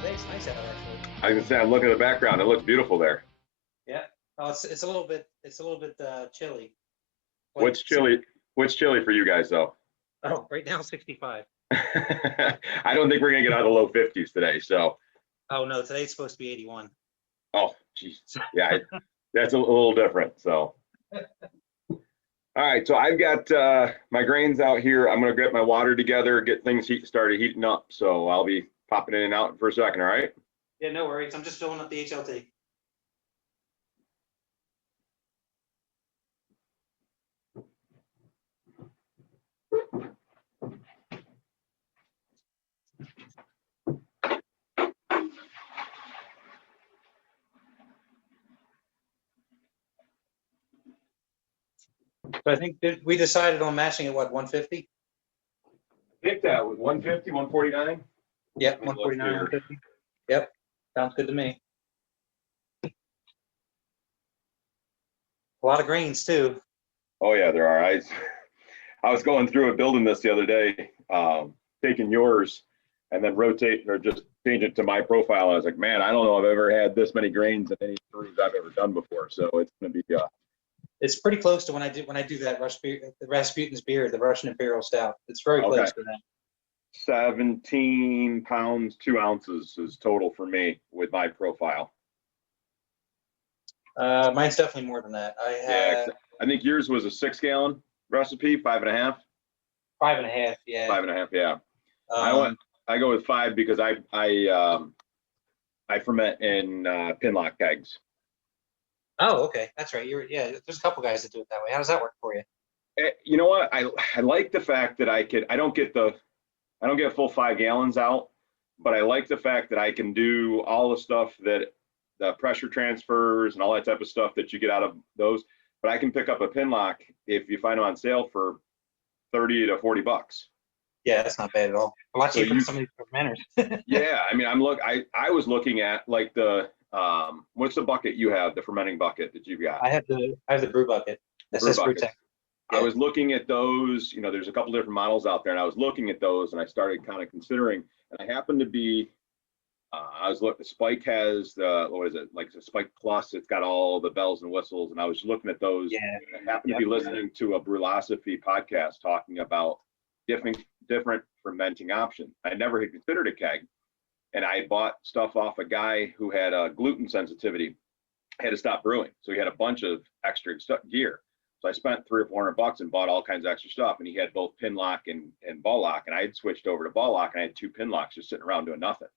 today's nice out actually. I can say I'm looking at the background. It looks beautiful there. Yeah. Oh, it's a little bit chilly. What's chilly? What's chilly for you guys though? Oh, right now 65. I don't think we're gonna get out of the low 50s today. So, Oh no, today's supposed to be 81. oh, geez, yeah, that's a little different. So, all right. So I've got my grains out here. I'm gonna get my water together, get things started heating up. So I'll be popping in and out for a second. All right. Yeah, no worries. I'm just filling up the HLT. So I think we decided on matching at what, 150? I think that was 150, 149. Yep, 149, 150. Yep, sounds good to me. A lot of grains too. Oh yeah, there are. I was going through and building this the other day, taking yours and then rotate or just change it to my profile. I was like, man, I don't know if I've ever had this many grains in any brews I've ever done before. So it's going to be. It's pretty close to when I do that the Rasputin's beer, the Russian Imperial Stout. It's very close to that. 17 pounds, 2 ounces is total for me with my profile. Mine's definitely more than that. I think yours was a 6-gallon recipe, 5.5. 5.5, yeah. 5.5, yeah. I go with 5 because I ferment in pinlock kegs. Oh, okay, that's right. There's a couple guys that do it that way. How does that work for you? You know what? I like the fact that I don't get a full 5 gallons out, but I like the fact that I can do all the stuff that the pressure transfers and all that type of stuff that you get out of those. But I can pick up a pinlock if you find them on sale for $30 to $40. Yeah, that's not bad at all. A lot cheaper than some of these fermenters. Yeah, I mean, I was looking at like the what's the bucket you have, the fermenting bucket that you've got? I have the brew bucket. That's Brew Tech. Yeah. I was looking at those, there's a couple different models out there, and I was looking at those, and I started kind of considering, and I happened to be, Spike has what is it, like the Spike Plus, it's got all the bells and whistles, and I was looking at those. Yeah. I happened to be listening to a Brewlosophy podcast talking about different fermenting options. I never had considered a keg, and I bought stuff off a guy who had a gluten sensitivity, had to stop brewing, so he had a bunch of extra gear. So I spent $300 or $400 and bought all kinds of extra stuff, and he had both pin lock and ball lock, and I had switched over to ball lock, and I had 2 pin locks just sitting around doing nothing.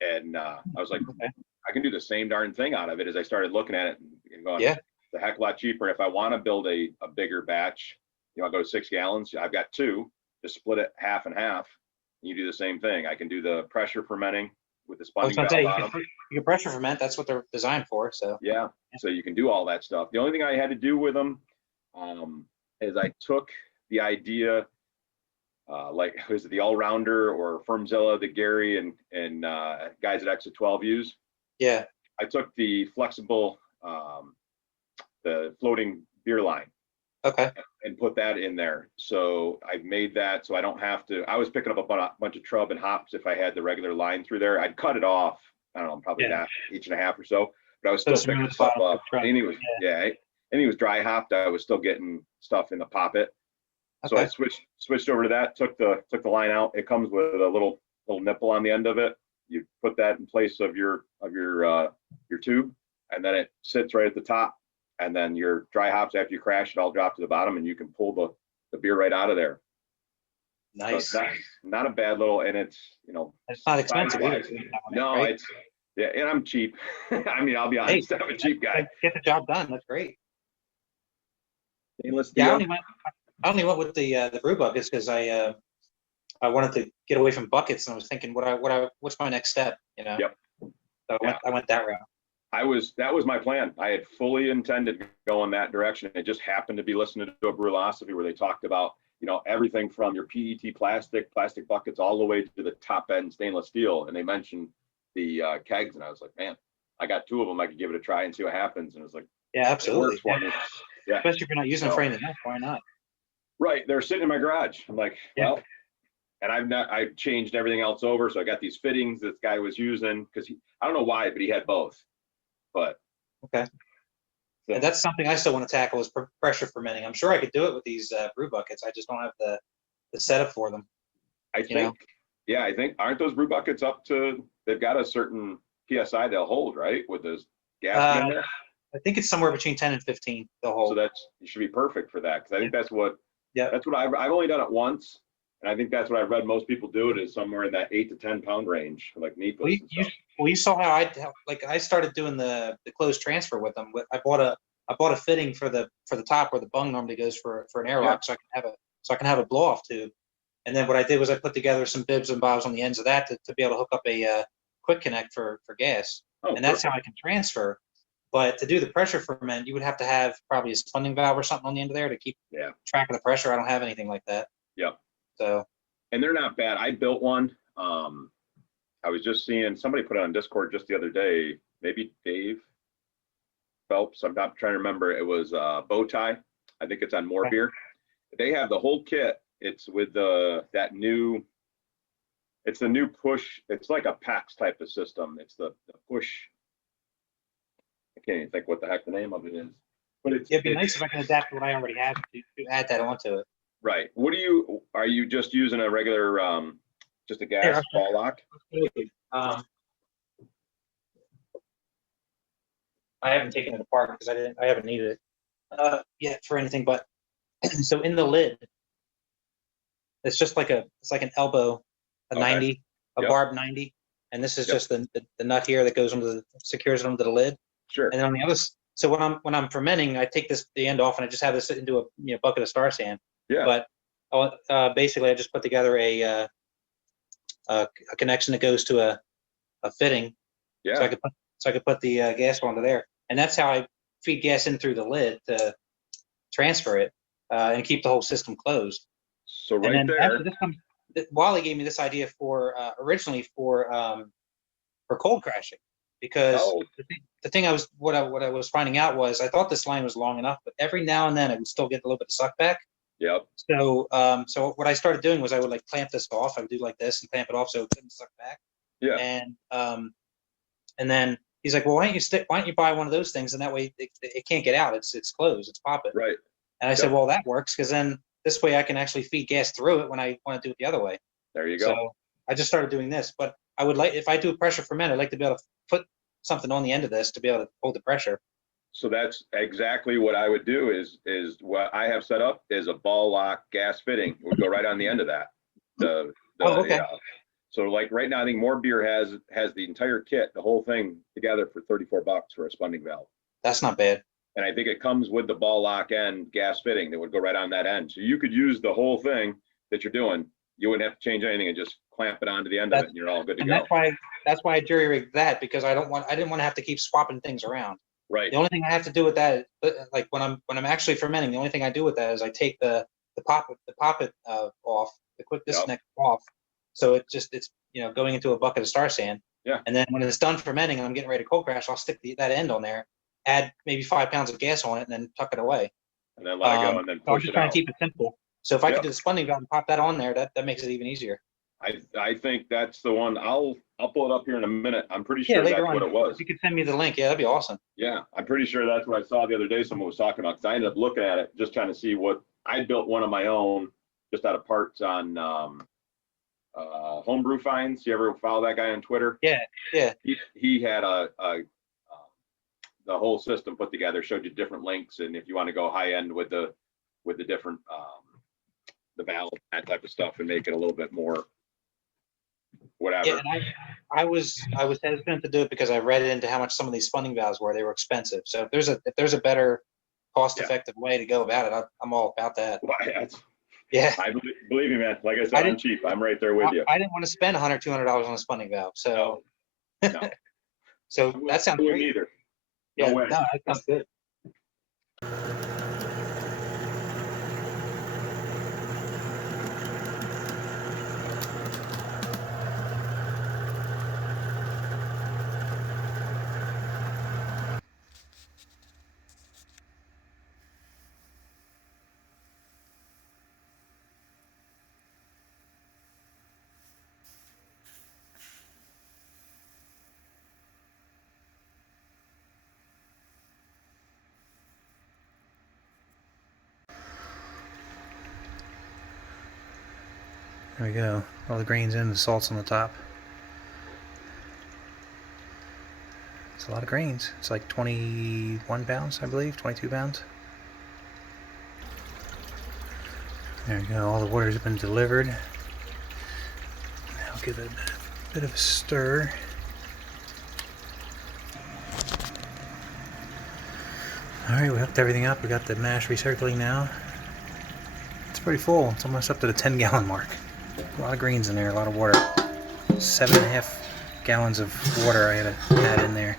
And I was like, okay, I can do the same darn thing out of it. As I started looking at it and going, yeah, it's a heck of a lot cheaper. If I want to build a bigger batch, I go to 6 gallons. I've got 2, just split it half and half. And you do the same thing. I can do the pressure fermenting with the spunding valve bottom. You can pressure ferment. That's what they're designed for. So yeah, so you can do all that stuff. The only thing I had to do with them is I took the idea, like was it the All-Rounder or Firmzilla that Gary and guys at Exit 12 use? Yeah. I took the flexible, the floating beer line. Okay. And put that in there. So I made that so I don't have to. I was picking up a bunch of trub and hops if I had the regular line through there. I'd cut it off. I don't know, probably that 1.5 or so. But I was still picking stuff up. And he was and he was dry hopped. I was still getting stuff in the poppet. Okay. So I switched over to that. Took the line out. It comes with a little nipple on the end of it. You put that in place of your tube, and then it sits right at the top. And then your dry hops, after you crash it, all drop to the bottom, and you can pull the beer right out of there. Nice. So not a bad little, and it's it's not expensive either. No, right? And I'm cheap. I mean, I'll be honest, I'm a cheap guy. Get the job done. That's great. Stainless steel. Yeah, I only went with the brew buckets because I wanted to get away from buckets, and I was thinking, what's my next step? Yep. So I went that route. That was my plan. I had fully intended to go in that direction. It just happened to be listening to a Brewlosophy where they talked about, everything from your PET plastic buckets all the way to the top end stainless steel. And they mentioned the kegs, and I was like, man, I got 2 of them. I could give it a try and see what happens. And it was like, yeah, absolutely. It works for me. Yeah. Especially if you're not using them for anything else, why not? Right. They're sitting in my garage. I'm like, well, I've changed everything else over. So I got these fittings this guy was using because I don't know why, but he had both. But Okay. so, And that's something I still want to tackle is pressure fermenting. I'm sure I could do it with these brew buckets. I just don't have the setup for them. I think, yeah, I think aren't those brew buckets up to? They've got a certain PSI they'll hold, right? With those gas in there. I think it's somewhere between 10 and 15. The whole. So you should be perfect for that because I think that's what. Yeah. That's what I've only done it once, and I think that's what I've read most people do. It is somewhere in that 8 to 10 pound range for like NEPAs and stuff. You saw how I started doing the closed transfer with them. I bought a fitting for the top where the bung normally goes for an airlock, so I can have a blow off tube. And then what I did was I put together some bibs and bobs on the ends of that to be able to hook up a quick connect for gas. Oh, and that's how I can transfer. But to do the pressure ferment, you would have to have probably a spunding valve or something on the end of there to keep track of the pressure. I don't have anything like that. Yep. So. And they're not bad. I built one. I was just seeing somebody put it on Discord just the other day. Maybe Dave Phelps. I'm not trying to remember. It was bow tie. I think it's on More Beer. They have the whole kit. It's with that new. It's the new push. It's like a PAX type of system. It's the push. I can't even think what the heck the name of it is. But it'd be nice if I can adapt what I already have to add that onto it. Right. Are you just using a regular, just a gas ball lock? I haven't taken it apart because I haven't needed it yet for anything. But so in the lid, it's just like it's like an elbow, a 90, a barb 90, and this is just the nut here that goes secures it onto the lid. Sure. And then on the other, so when I'm fermenting, I take the end off and I just have this into a bucket of Star Sand. Yeah. But basically, I just put together a connection that goes to a fitting. Yeah. So I could put the gas onto there, and that's how I feed gas in through the lid to transfer it and keep the whole system closed. So right there. Wally gave me this idea originally for cold crashing, because the thing what I was finding out was I thought this line was long enough, but every now and then I would still get a little bit of suck back. Yep. So what I started doing was I would like clamp this off. I would do like this and clamp it off so it couldn't suck back. Yeah. And then he's like, well, why don't you buy one of those things, and that way it can't get out. It's closed. It's popping. Right. And I said, well, that works, because then this way I can actually feed gas through it when I want to do it the other way. There you go. So I just started doing this, but I would like, if I do a pressure ferment, I'd like to be able to put something on the end of this to be able to hold the pressure. So that's exactly what I would do is what I have set up is a ball lock gas fitting. It would go right on the end of that. Okay. So like right now, I think More Beer has the entire kit, the whole thing together for $34 for a spunding valve. That's not bad. And I think it comes with the ball lock end gas fitting that would go right on that end. So you could use the whole thing that you're doing. You wouldn't have to change anything and just clamp it onto the end of it, and you're all good to go. That's why I jury rigged that, because I didn't want to have to keep swapping things around. Right. The only thing I have to do with that, like when I'm actually fermenting, the only thing I do with that is I take the poppet off, the quick disconnect off, so it's going into a bucket of Star Sand. Yeah. And then when it's done fermenting and I'm getting ready to cold crash, I'll stick that end on there, add maybe 5 pounds of gas on it, and then tuck it away. And then let it go, and then push it out. I'm just trying to keep it simple. So if I could do the spunding valve and pop that on there, that makes it even easier. I think that's the one. I'll pull it up here in a minute. I'm pretty sure that's what it was. If you could send me the link, that'd be awesome. Yeah, I'm pretty sure that's what I saw the other day. Someone was talking about, because I ended up looking at it, just trying to see what I built one of my own, just out of parts on Homebrew Finds. You ever follow that guy on Twitter? Yeah. He had the whole system put together, showed you different links, and if you want to go high end with the different the valve, that type of stuff, and make it a little bit more whatever. Yeah, and I was hesitant to do it because I read into how much some of these spunding valves were. They were expensive. So if there's a better cost-effective way to go about it, I'm all about that. Well, yeah. I believe you, man. Like I said, I'm cheap. I'm right there with you. I didn't want to spend $100, $200 on a spunding valve. So, no. So that sounds great. Either. Yeah, no, that sounds good. There we go. All the grains in, the salt's on the top. It's a lot of grains. It's like 21 pounds, I believe, 22 pounds. There we go. All the water's been delivered. Now give it a bit of a stir. All right, we hooked everything up. We got the mash recirculating now. It's pretty full. It's almost up to the 10-gallon mark. A lot of greens in there, a lot of water. 7.5 gallons of water I had to add in there.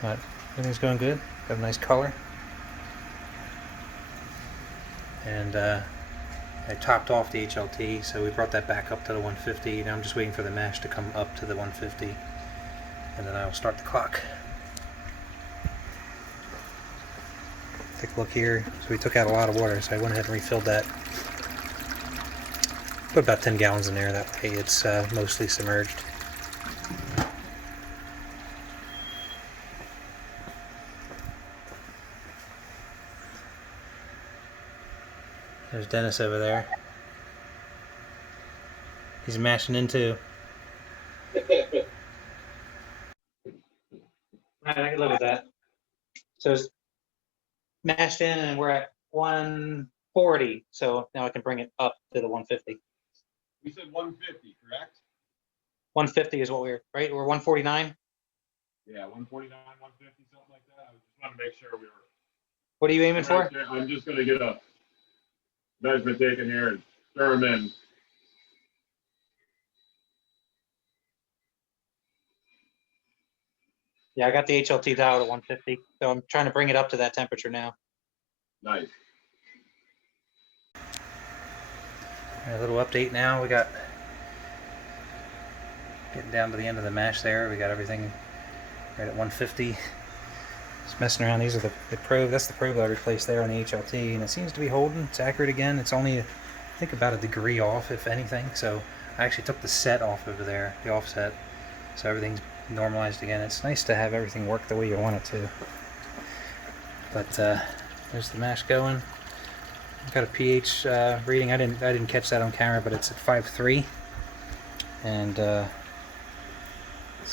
But everything's going good. Got a nice color. And I topped off the HLT, so we brought that back up to the 150. Now I'm just waiting for the mash to come up to the 150, and then I will start the clock. Take a look here. So we took out a lot of water, so I went ahead and refilled that. Put about 10 gallons in there, that way it's mostly submerged. There's Dennis over there. He's mashing in too. Alright, I can live with that. So it's mashed in and we're at 140, so now I can bring it up to the 150. We said 150, correct? 150 is what we're, right? We're 149? Yeah, 149, 150, something like that. I just want to make sure we were. What are you aiming for? I'm just going to get a measurement taken here and stir them in. Yeah, I got the HLT dialed at 150, so I'm trying to bring it up to that temperature now. Nice. A little update now. We got getting down to the end of the mash there. We got everything right at 150. Just messing around. These are the probe. That's the probe I replaced there on the HLT, and it seems to be holding. It's accurate again. It's only, I think, about a degree off, if anything. So I actually took the set off over there, the offset, so everything's normalized again. It's nice to have everything work the way you want it to. But there's the mash going. I've got a pH reading. I didn't catch that on camera, but it's at 5.3, and so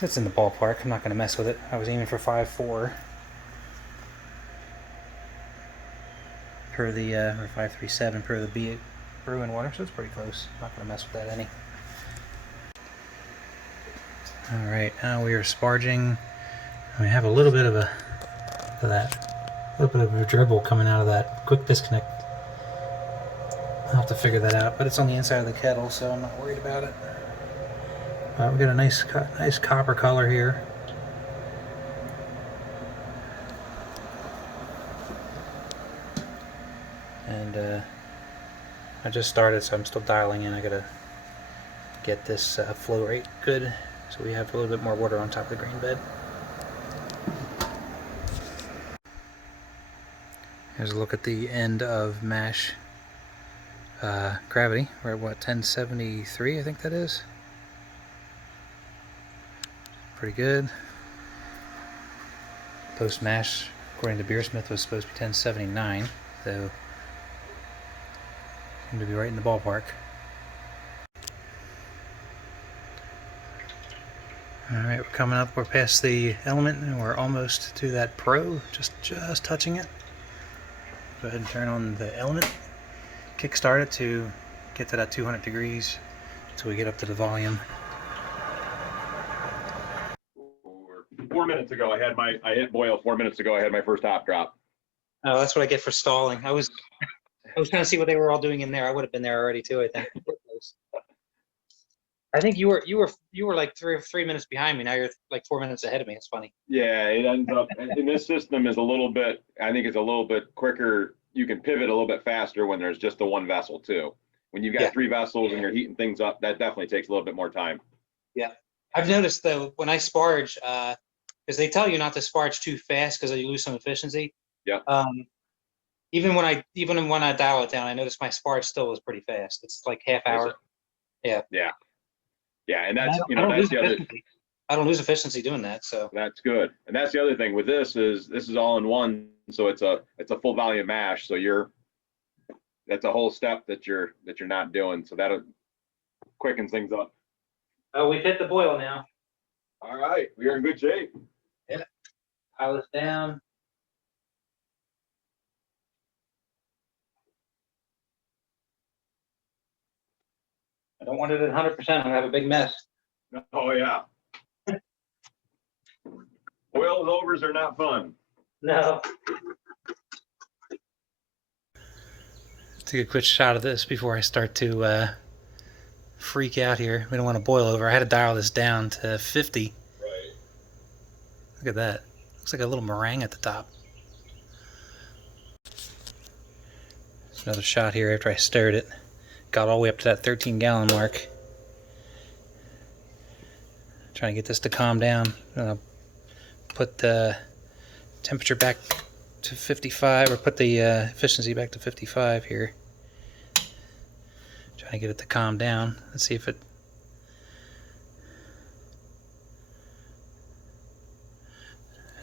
it's in the ballpark. I'm not going to mess with it. I was aiming for 5.4 per the or 5.37 per the Brew and water, so it's pretty close. Not going to mess with that any. All right, now we are sparging. We have a little bit of a little bit of a dribble coming out of that quick disconnect. I'll have to figure that out, but it's on the inside of the kettle, so I'm not worried about it. We got a nice copper color here. And I just started, so I'm still dialing in. I gotta get this flow rate good, so we have a little bit more water on top of the grain bed. Here's a look at the end of mash gravity. We're at what, 1073, I think that is. Pretty good. Post mash, according to Beersmith, was supposed to be 1079, so seem to be right in the ballpark. Alright, we're coming up, we're past the element, and we're almost to that pro, just touching it. Go ahead and turn on the element, kickstart it to get to that 200 degrees until we get up to the volume. 4 minutes ago, I hit boil 4 minutes ago. I had my first hop drop. Oh, that's what I get for stalling. I was trying to see what they were all doing in there. I would have been there already too, I think. I think you were like 3 minutes behind me. Now you're like 4 minutes ahead of me. It's funny. Yeah, it ends up, and this system is a little bit, I think it's a little bit quicker. You can pivot a little bit faster when there's just the one vessel too. When you've got 3 vessels and you're heating things up, that definitely takes a little bit more time. Yeah. I've noticed though, when I sparge, because they tell you not to sparge too fast because you lose some efficiency. Yeah. Even when I dial it down, I notice my sparge still was pretty fast. It's like half hour. Yeah. Yeah. Yeah, and that's that's the other. I don't lose efficiency doing that, so that's good. And that's the other thing with this is all in one, so it's a full volume mash. So that's a whole step that you're not doing. So quickens things up. Oh, we've hit the boil now. All right, we are in good shape. Pile this down. I don't want it at 100%. I'm gonna have a big mess. Oh yeah. Boils overs are not fun. No. Take a quick shot of this before I start to freak out here. We don't want to boil over. I had to dial this down to 50. Right. Look at that. Looks like a little meringue at the top. There's another shot here after I stirred it. Got all the way up to that 13-gallon mark. Trying to get this to calm down. I'll put the temperature back to 55, or put the efficiency back to 55 here. Trying to get it to calm down. Let's see if it...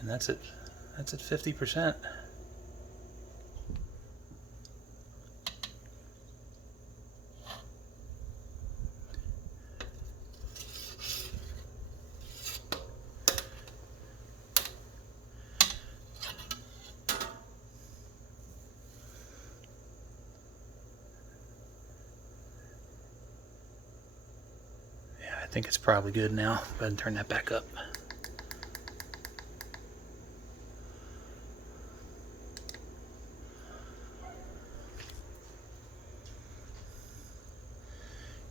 And that's it. That's at 50%. I think it's probably good now. Go ahead and turn that back up.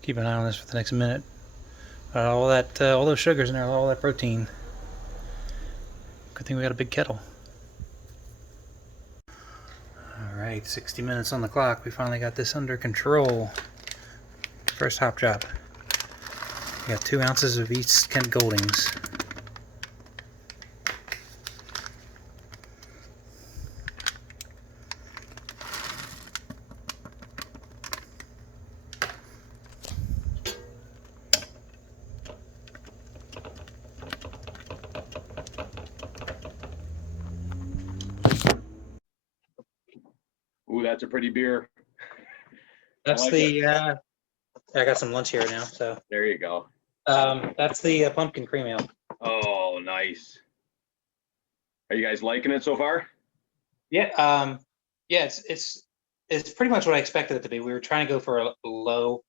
Keep an eye on this for the next minute. All those sugars in there, all that protein. Good thing we got a big kettle. All right, 60 minutes on the clock. We finally got this under control. First hop job. We got 2 ounces of East Kent Goldings. Ooh, that's a pretty beer. That's like the. I got some lunch here now, so. There you go. That's the pumpkin cream ale. Oh, nice. Are you guys liking it so far? Yeah. Yeah. It's pretty much what I expected it to be. We were trying to go for a low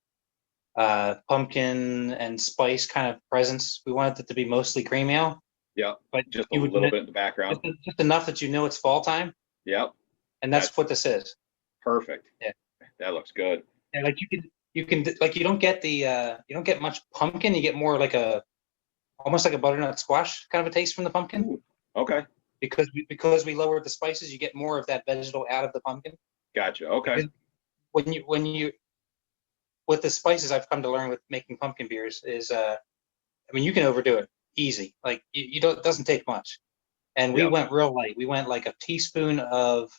pumpkin and spice kind of presence. We wanted it to be mostly cream ale. Yep. But just a little bit in the background. Just enough that you know it's fall time. Yep. And that's what this is. Perfect. Yeah. That looks good. Yeah, like you can like you don't get much pumpkin. You get more like almost like a butternut squash kind of a taste from the pumpkin. Ooh, okay. Because we lowered the spices, you get more of that vegetable out of the pumpkin. Gotcha. Okay. Because when you with the spices, I've come to learn with making pumpkin beers is I mean you can overdo it easy. Like you don't, it doesn't take much. And we went real light. We went like a teaspoon of,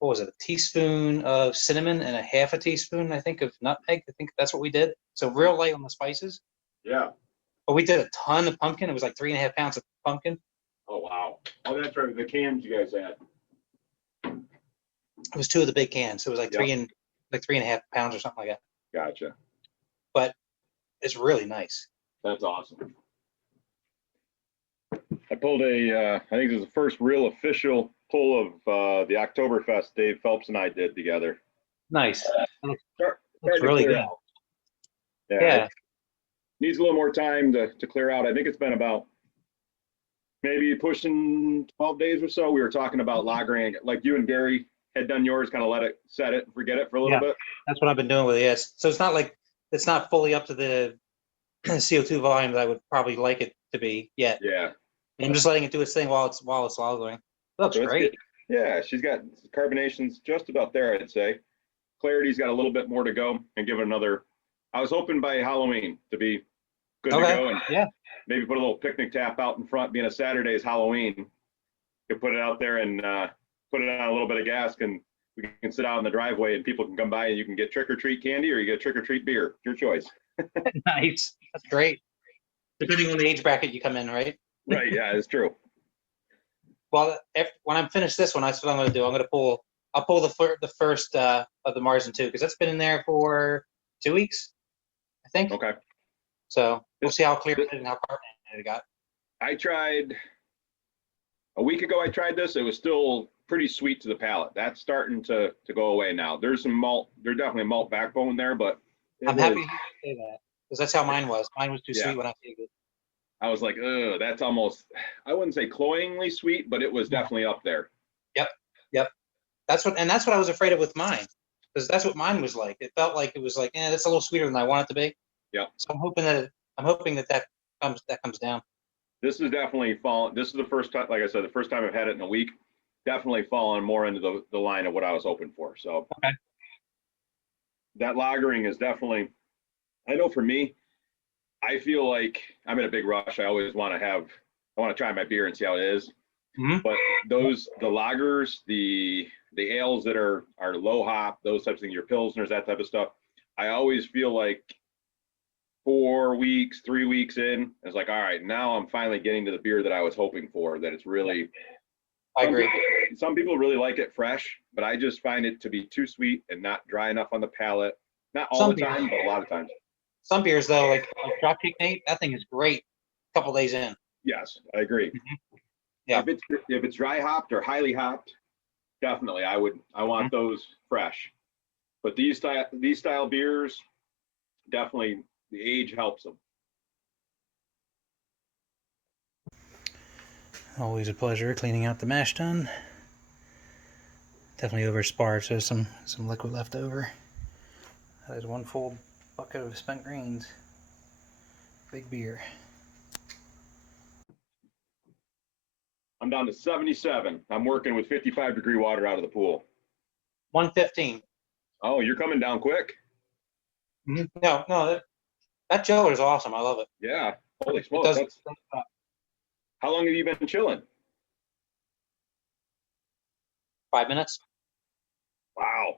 what was it? A teaspoon of cinnamon and a half a teaspoon, I think, of nutmeg. I think that's what we did. So real light on the spices. Yeah. But we did a ton of pumpkin. It was like 3.5 pounds of pumpkin. Oh wow. Oh, that's right. The cans you guys had. It was 2 of the big cans. So it was like 3.5 pounds or something like that. Gotcha. But it's really nice. That's awesome. I pulled I think it was the first real official pull of the Oktoberfest Dave Phelps and I did together. Nice. That's really good. Yeah. Needs a little more time to clear out. I think it's been about maybe pushing 12 days or so. We were talking about lagering, like you and Gary had done yours, kind of let it set it and forget it for a little bit. That's what I've been doing with it. So it's not like it's not fully up to the CO2 volume that I would probably like it to be yet. Yeah. I'm just letting it do its thing while it's lagering. Looks great. Yeah, she's got carbonations just about there, I'd say. Clarity's got a little bit more to go, and give it another. I was hoping by Halloween to be good to go, and maybe put a little picnic tap out in front. Being a Saturday is Halloween, you put it out there and put it on a little bit of gas, and we can sit out in the driveway, and people can come by, and you can get trick or treat candy, or you get trick or treat beer. Your choice. Nice. That's great. Depending on the age bracket you come in, right? Right. Yeah, it's true. Well, when I'm finished this one, that's what I'm going to do. I'll pull the first of the Marzen too, because that's been in there for 2 weeks, I think. Okay. So we'll see how clear it is and how carbonated it got. I tried a week ago. I tried this. It was still pretty sweet to the palate. That's starting to go away now. There's some malt. There's definitely a malt backbone there, but I'm happy to say that because that's how mine was. Mine was too Yeah. sweet when I tasted it. I was like, ugh, that's almost, I wouldn't say cloyingly sweet, but it was definitely up there. Yep. That's what I was afraid of with mine, because that's what mine was like. It felt like it was like, that's a little sweeter than I want it to be. Yep. So I'm hoping that comes down. This is definitely falling. This is the first time, like I said, the first time I've had it in a week. Definitely falling more into the line of what I was hoping for. So Okay. That lagering is definitely, I know for me, I feel like I'm in a big rush. I always want to try my beer and see how it is. Mm-hmm. But the lagers, the ales that are low hop, those types of things, your pilsners, that type of stuff, I always feel like 4 weeks, 3 weeks in, it's like, all right, now I'm finally getting to the beer that I was hoping for, that it's really, I agree. Some people really like it fresh, but I just find it to be too sweet and not dry enough on the palate. Not all Some the time, but a lot of times. Some beers though, like Dropkick Nate, that thing is great a couple days in. Yes, I agree. Mm-hmm. Yeah. If it's dry hopped or highly hopped, definitely I want those fresh. But these style beers, definitely the age helps them. Always a pleasure cleaning out the mash tun. Definitely over sparred, so some liquid left over. That is one full bucket of spent grains. Big beer. I'm down to 77. I'm working with 55-degree water out of the pool. 115. Oh, you're coming down quick. Mm-hmm. No, that chiller is awesome. I love it. Yeah. Holy smokes. How long have you been chilling? 5 minutes. Wow,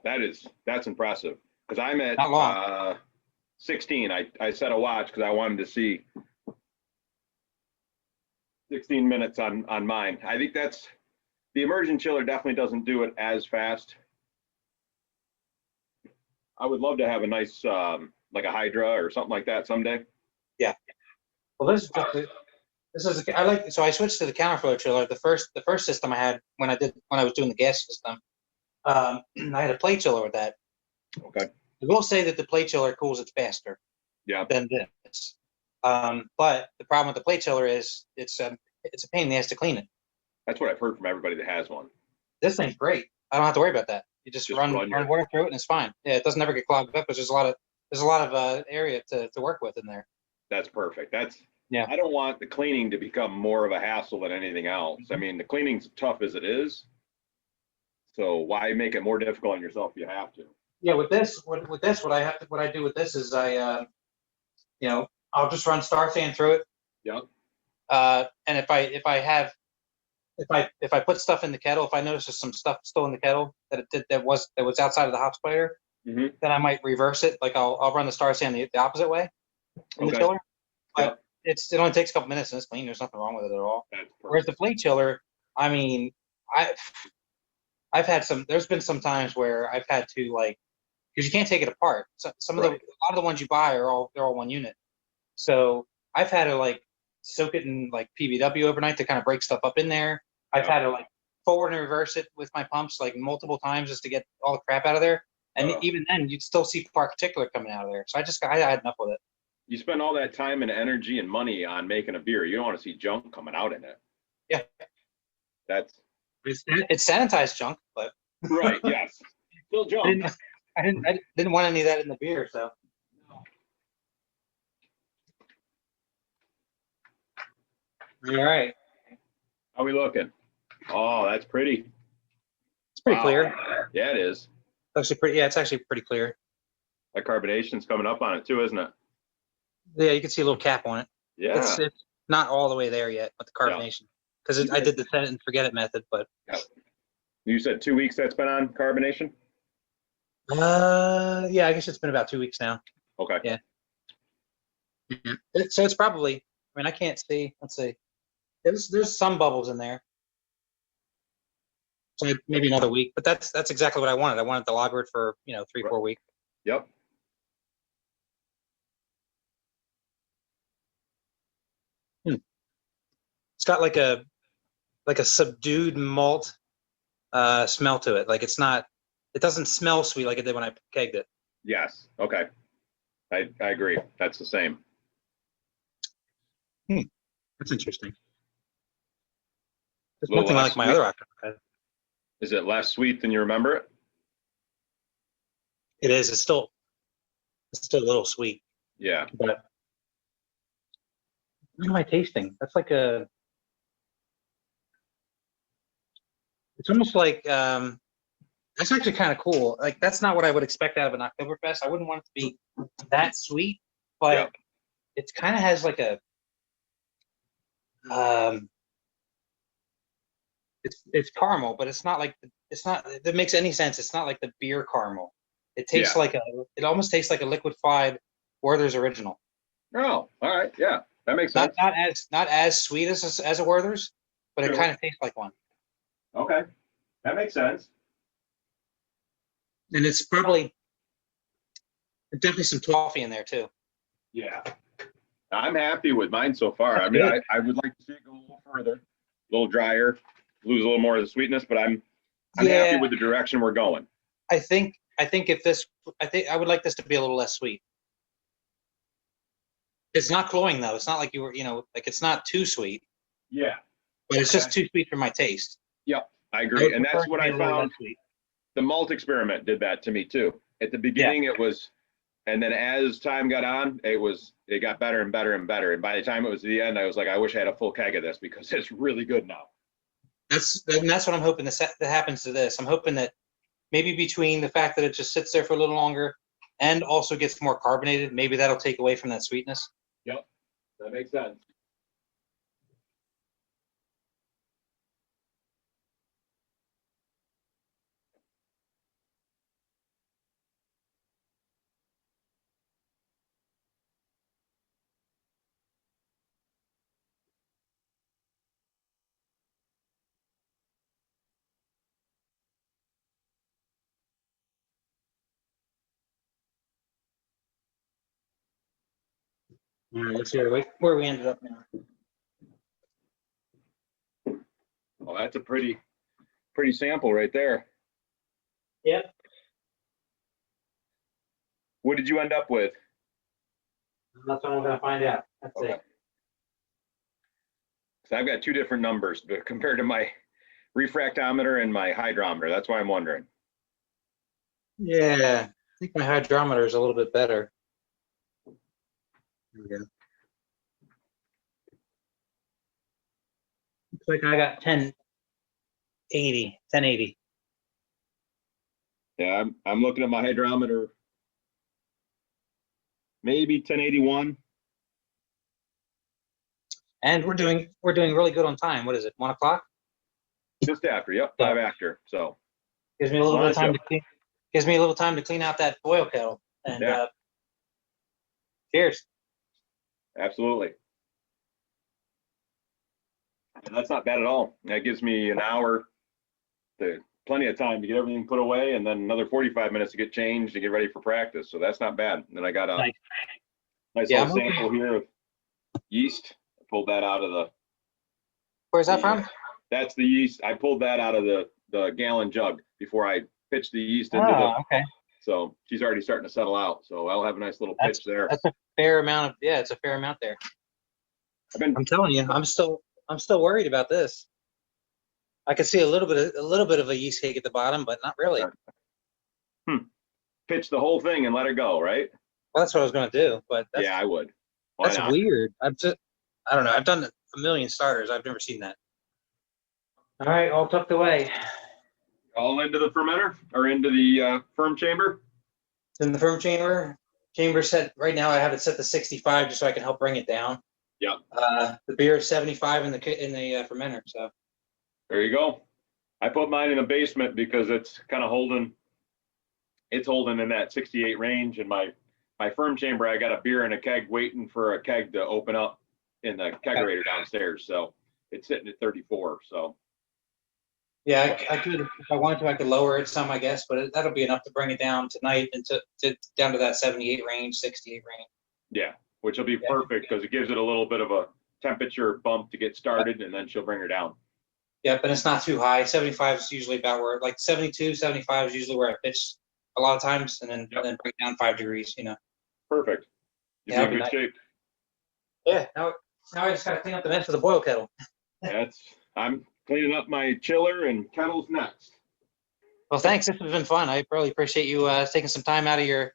that's impressive. Because I'm at Not long. 16. I set a watch because I wanted to see 16 minutes on mine. I think that's the immersion chiller definitely doesn't do it as fast. I would love to have a nice like a Hydra or something like that someday. Yeah. Well, so I switched to the counterflow chiller. The first system I had when I was doing the gas system, I had a plate chiller with that. Okay. I will say that the plate chiller cools it faster. Yeah. Than this. But the problem with the plate chiller is it's a pain in the ass to clean it. That's what I've heard from everybody that has one. This thing's great. I don't have to worry about that. You just run water through it and it's fine. Yeah, it doesn't ever get clogged up because there's a lot of area to work with in there. That's perfect. Yeah. I don't want the cleaning to become more of a hassle than anything else. I mean, the cleaning's tough as it is. So why make it more difficult on yourself if you have to? Yeah, what I do with this is I'll just run Star Sand through it. Yep. And if I put stuff in the kettle, if I notice there's some stuff still in the kettle that was outside of the hop spider, Mm-hmm. then I might reverse it. Like I'll run the Star Sand the opposite way in the chiller. But it only takes a couple minutes and it's clean. There's nothing wrong with it at all. Whereas the plate chiller, I mean, there's been some times where I've had to because you can't take it apart. So a lot of the ones you buy they're all one unit. So I've had to soak it in PBW overnight to kind of break stuff up in there. I've had to forward and reverse it with my pumps multiple times just to get all the crap out of there. And even then, you'd still see particulate coming out of there. So I had enough with it. You spend all that time and energy and money on making a beer. You don't want to see junk coming out in it. Yeah. It's sanitized junk, but right. Yes. Still junk. I didn't want any of that in the beer. So. All right. How are we looking? Oh, that's pretty. It's pretty clear. Yeah, it is. It's actually pretty clear. That carbonation's coming up on it too, isn't it? Yeah, you can see a little cap on it. Yeah. It's not all the way there yet with the carbonation because I did the set it and forget it method, but. You said 2 weeks that's been on carbonation? Yeah, I guess it's been about 2 weeks now. Okay. Yeah. So it's probably. I mean, I can't see. Let's see. There's some bubbles in there. So maybe another week, but that's exactly what I wanted. I wanted to lager it for 3-4 weeks. Yep. It's got like a subdued malt smell to it. Like it doesn't smell sweet like it did when I kegged it. Yes. Okay. I agree. That's the same. That's interesting. It's Little nothing less like my sweet. other Oktoberfest. Is it less sweet than you remember it? It is. It's still a little sweet. Yeah. But what am I tasting? That's like a. It's almost like that's actually kind of cool. Like that's not what I would expect out of an Oktoberfest. I wouldn't want it to be that sweet, but Yeah. it kind of has like a it's caramel, but it's not like if it makes any sense. It's not like the beer caramel. It tastes Yeah. it almost tastes like a liquefied Werther's original. Oh, all right. Yeah, that makes sense. Not as sweet as a Werther's, but it Sure. kind of tastes like one. Okay, that makes sense. And it's probably definitely some toffee in there too. Yeah, I'm happy with mine so far. That's I mean, good. I would like to see it go a little further, a little drier, lose a little more of the sweetness, but I'm happy with the direction we're going. I think I would like this to be a little less sweet. It's not cloying though. It's not like like it's not too sweet, Yeah, but it's just too sweet for my taste. yep, I I agree. would And prefer that's it what to be I a little less found. sweet. The malt experiment did that to me too. At the beginning, it was, and then as time got on, it got better and better and better. And by the time it was the end, I was like, I wish I had a full keg of this because it's really good now. That's what I'm hoping that happens to this. I'm hoping that maybe between the fact that it just sits there for a little longer and also gets more carbonated, maybe that'll take away from that sweetness. Yep, that makes sense. All right, let's see where we ended up now. Well, that's a pretty sample right there. Yep. What did you end up with? That's what I'm gonna find out. That's Okay. it. So I've got two different numbers, but compared to my refractometer and my hydrometer, that's why I'm wondering. Yeah, I think my hydrometer is a little bit better. There we go. Looks like I got 1080. Yeah, I'm looking at my hydrometer, maybe 1081. And we're doing really good on time. What is it? 1 o'clock? Just after, yep, 5 after. So Gives me a little bit of time Awesome. to clean. Gives me a little time to clean out that boil kettle. And Yeah. Cheers. absolutely. And that's not bad at all. That gives me an hour, plenty of time to get everything put away, and then another 45 minutes to get changed to get ready for practice. So that's not bad. And then I got a nice Yeah, little sample here of yeast. I pulled that out of the. Where's that from? That's the yeast. I pulled that out of the gallon jug before I pitched the yeast into Oh, okay. So she's already starting to settle out. So I'll have a nice little pitch there. That's a fair amount of. Yeah, it's a fair amount there. I'm telling you, I'm still worried about this. I can see a little bit of a yeast cake at the bottom, but not really. Pitch the whole thing and let it go, right? Well, that's what I was going to do, but that's, Yeah, I would. Why that's not? weird. I don't know. I've done a million starters. I've never seen that. All right, all tucked away. All into the fermenter or into the firm chamber? It's in the firm chamber. Chamber set right now. I have it set to 65 just so I can help bring it down. Yep. The beer is 75 in the fermenter. So There you go. I put mine in the basement because it's kind of holding. It's holding in that 68 range. And my firm chamber, I got a beer in a keg waiting for a keg to open up in the kegerator downstairs. So it's sitting at 34. So yeah, I could, if I wanted to, I could lower it some, I guess, but that'll be enough to bring it down tonight and to down to that 78 range, 68 range. yeah, which will be perfect because it gives it a little bit of a temperature bump to get started, and then she'll bring her down. Yep, and it's not too high. 75 is usually about where, like 72, 75 is usually where I pitch a lot of times, and then Yep. then bring it down 5 degrees. You know. Perfect. You'll Yeah, be in that'd good be shape. Yeah. Now I just gotta clean up the vent for the boil kettle. I'm cleaning up my chiller and kettles next. Well, thanks. This has been fun. I really appreciate you taking some time out of your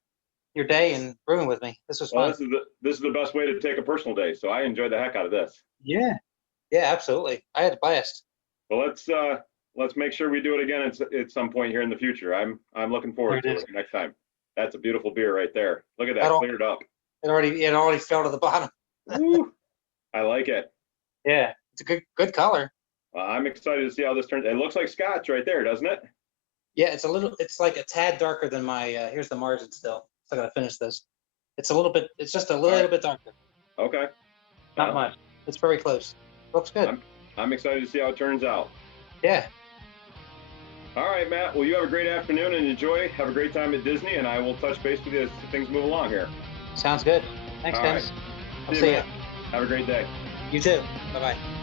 day and brewing with me. This was Well, fun. this is the best way to take a personal day. So I enjoyed the heck out of this. Yeah. Yeah, absolutely. I had a blast. Well, let's make sure we do it again at some point here in the future. I'm looking forward There to it it next time. That's a beautiful beer right there. Look at I that, don't- cleared up. It already fell to the bottom. Woo, I like it. Yeah, it's a good color. I'm excited to see how this turns. It looks like Scotch right there, doesn't it? Yeah, it's like a tad darker than my. Here's the margin still. So I gotta finish this. It's just a little bit darker. Okay. Not Well, much. It's very close. Looks good. I'm excited to see how it turns out. Yeah. All right, Matt. Well, you have a great afternoon and enjoy. Have a great time at Disney, and I will touch base with you as things move along here. Sounds good. Thanks, All Dennis. right. I'll see you. Matt. Have a great day. You too. Bye bye.